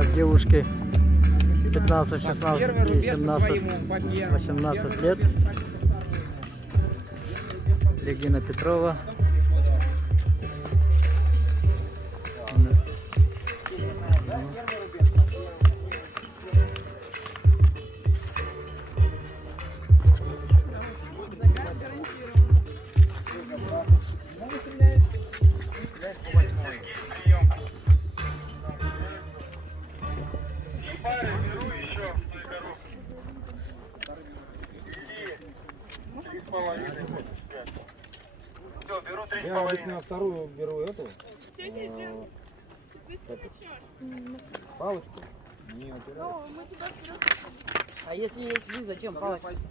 Так, девушки 15, 16 и 17, 18 лет. Регина Петрова. Я обычно вторую беру эту. Палочку. Не упираю. А если есть вы, зачем палочка? Конечно.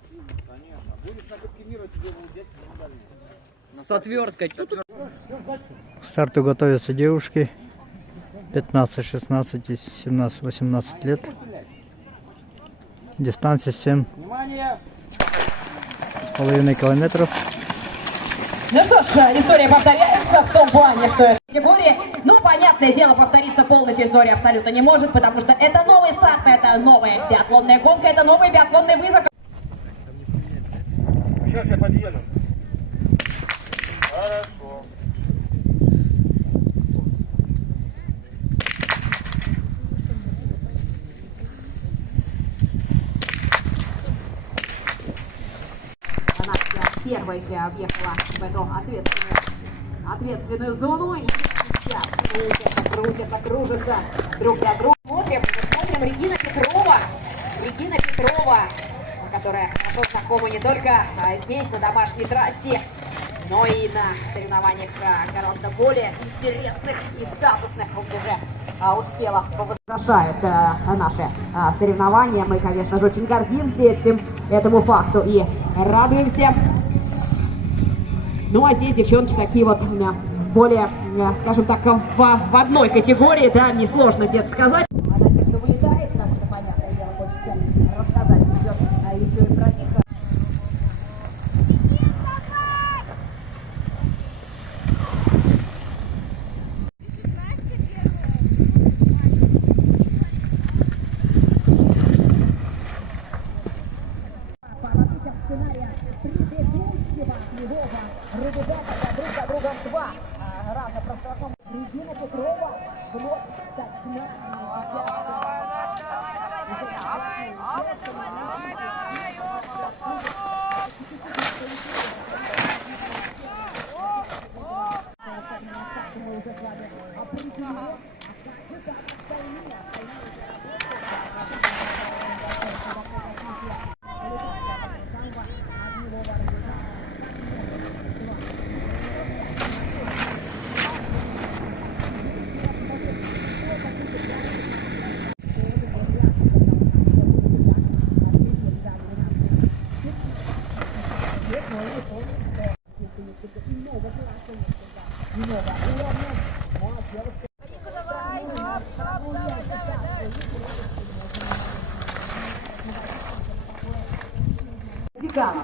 Будешь накопировать, тебе будут взять минимальные. С отверткой. К старту готовятся девушки 15, 16 и 17, 18 лет. Дистанция 7,5 километров. Ну что ж, история повторяется в том плане, что категории, ну, понятное дело, повториться полностью история абсолютно не может, потому что это новый старт, это новая биатлонная гонка, это новый биатлонный вызов. Сейчас я подъеду. Хорошо. Она первой въехала в эту ответственную зону. И сейчас крутится, кружится друг за другом. Смотрим, Регина Петрова. Регина Петрова, которая хорошо знакома не только здесь, на домашней трассе, но и на соревнованиях гораздо более интересных и статусных. Уже успела возвращает наши соревнования. Мы, конечно же, очень гордимся этому факту и радуемся. Ну а здесь девчонки такие вот более, скажем так, в одной категории, да, несложно где-то сказать. Она что вылетает, потому что, понятное дело, хочется рассказать еще и про них. Регина Петрова вновь точна.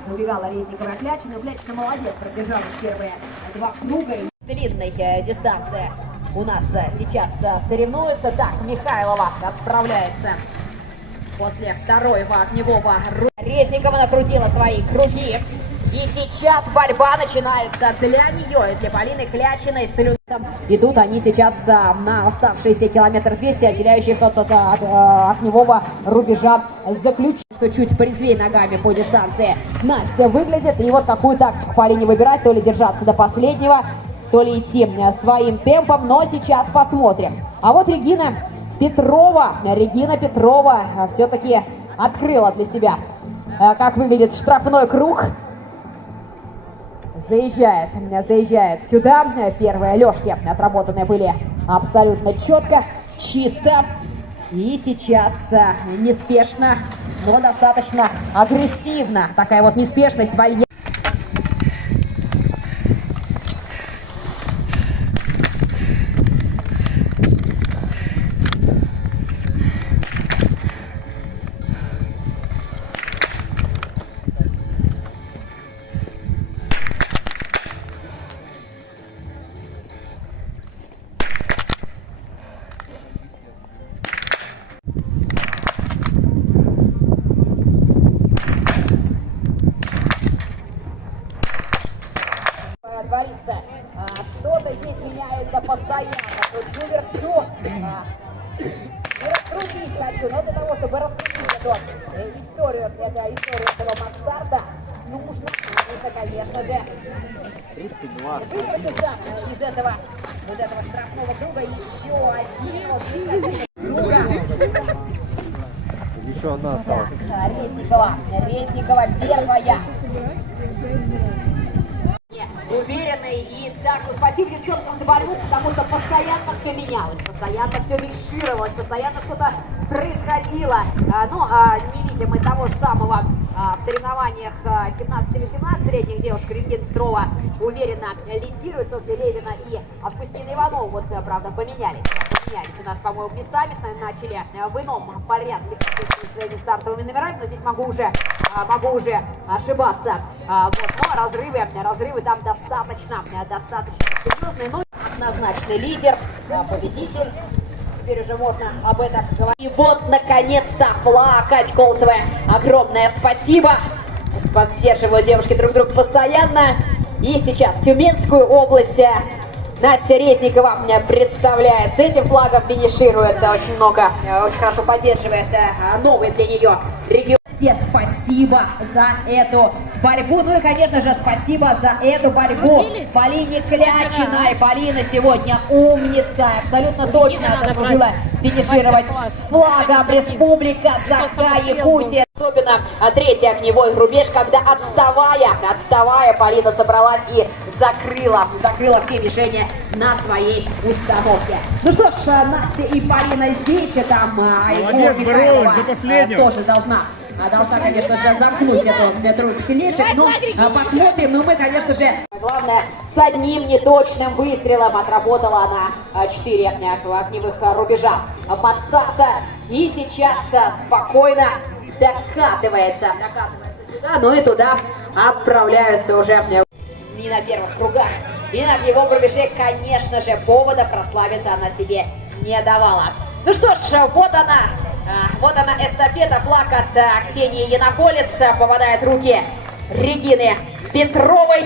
Убегала Резникова Клячина. Клячина молодец, пробежала первые два круга. Длинная дистанция у нас сейчас соревнуется. Так, Михайлова отправляется после второго огневого. Резникова накрутила свои круги. И сейчас борьба начинается для нее и для Полины Клячиной с Люнтом. Идут они сейчас на оставшиеся километр 200, отделяющих от огневого рубежа заключения. Что чуть порезвее ногами по дистанции Настя выглядит. И вот какую тактику Полине выбирать. То ли держаться до последнего, то ли идти своим темпом. Но сейчас посмотрим. А вот Регина Петрова все-таки открыла для себя, как выглядит штрафной круг. Заезжает сюда. Первые лёжки отработанные были абсолютно четко, чисто. И сейчас неспешно, но достаточно агрессивно. Такая вот неспешность, вальяжность. И раскрутить хочу, но для того, чтобы раскрутить эту историю этого мастарта, нужно, конечно же, 32. вызвать из этого штрафного круга еще один. Вот здесь круга. Еще одна осталась. Резникова первая. Уверенный и также спасибо девчонкам за борьбу, потому что постоянно все менялось, постоянно все меньшировалось, постоянно что-то происходило. Не видим мы того же самого в соревнованиях 17 или 17 средних девушек. Регина Петрова уверенно лидирует, Софья Левина и Августина Иванова. Вот, правда, поменялись у нас, по-моему, местами, начали в ином порядке с своими стартовыми номерами, но здесь могу уже ошибаться. Но разрывы там достаточно серьезные. Ну, однозначный лидер, победитель. Теперь уже можно об этом говорить. И вот, наконец-то, Катя Колосовая. Огромное спасибо. Поддерживают девушки друг друга постоянно. И сейчас Тюменскую область Настя Резникова представляет. С этим флагом финиширует. Очень много, очень хорошо поддерживает новый для нее регион. Спасибо за эту борьбу. Ну и, конечно же, спасибо за эту борьбу Полине Клячиной. Полина сегодня умница. Абсолютно точно заслужила финишировать с флагом Республика Саха-Якутия. Особенно третий огневой рубеж, когда отставая, Полина собралась и закрыла все движения на своей установке. Ну что ж, Настя и Полина здесь, там Михайлова тоже должна, конечно же, замкнуть эту тройку сильнейших. Ну, посмотрим, но мы, конечно же, главное, с одним неточным выстрелом отработала она 4 огневых рубежа мастарта. И сейчас спокойно докатывается сюда, но и туда отправляются уже не на первых кругах. И на огневом рубеже, конечно же, повода прославиться она себе не давала. Ну что ж, вот она эстафета, флаг от Ксении Янополец попадает в руки Регины Петровой.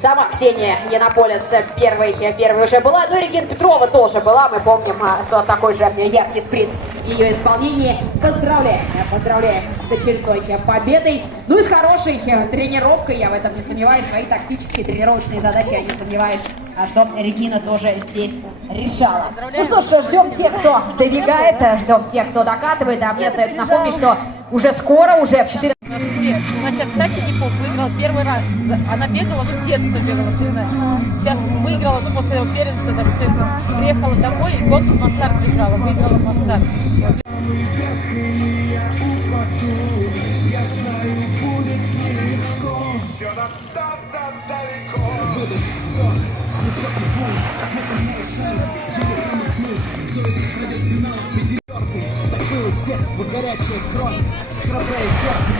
Сама Ксения Янополец первой уже была, но и Регина Петрова тоже была. Мы помним такой же яркий спринт в ее исполнении. Поздравляем с очередной победой. Ну и с хорошей тренировкой, я в этом не сомневаюсь. Свои тактические тренировочные задачи, я не сомневаюсь, что Регина тоже здесь решала. Ну что ж, ждем тех, кто добегает, ждем тех, кто докатывает. А мне остается напомнить, что уже скоро, уже в 4... Она сейчас Катя Никол выиграла первый раз. Она бегала, с детства бегала сына. Сейчас выиграла, после первенства, приехала домой и год на старт бежала, выиграла на старт. Горячая кровь, храброе сердце,